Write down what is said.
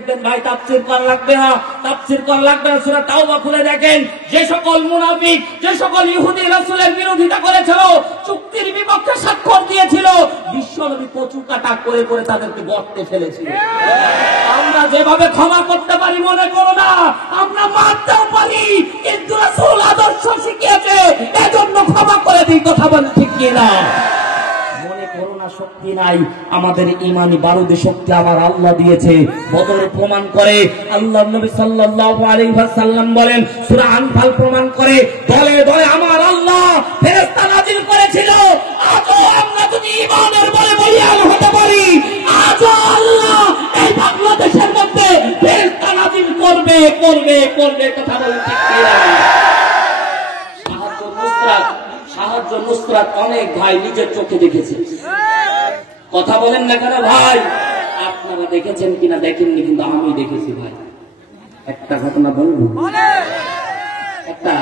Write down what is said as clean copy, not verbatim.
দেখবেন ভাই তাফসীর করা লাগবে না, তাফসীর করা লাগবে না, সূরা তাওবা খুলে দেখেন, যে সকল মুনাফিক, যে সকল ইহুদি রাসূলের বিরোধিতা করেছিল, চুক্তির বিপক্ষে স্বাক্ষর দিয়েছিল, বিশ্বনবী কচু কাটা করে করে তাদেরকে গর্তে ফেলেছিল। আমরা যেভাবে ক্ষমা করতে পারি মনে করো না, আমরা মারতেও পারি, কিন্তু রাসূল আদর্শ শিখিয়েছে, এজন্য ক্ষমা করে দিই। কথা বলে ঠিক কিনা? মনে করো না শক্তি নাই, আমাদের ইমানি বারুদে শক্তি আমার আল্লাহ দিয়েছে। বদর প্রমাণ করে, আল্লাহর নবী সাল্লাল্লাহু আলাইহি ওয়াসাল্লাম বলেন, সূরা আনফাল প্রমাণ করে, দলে দলে আমার আল্লাহ ফেরেশতা নাযিল করেছিল। আজও আমরা যদি ঈমানের বলে বলিয়ান হতে পারি, আজও আল্লাহ এই বাংলাদেশের মধ্যে ফেরেশতা নাযিল করবে করবে করবে। কথা বলে ঠিক কিনা? সাহায্য নুসরাত অনেক ভাই নিজের চোখে দেখেছে। কথা বলেন না কেন ভাই? আপনারা দেখেছেন কিনা দেখেননি, কিন্তু আমি দেখেছি ভাই। একটা ঘটনা বলবো, একটা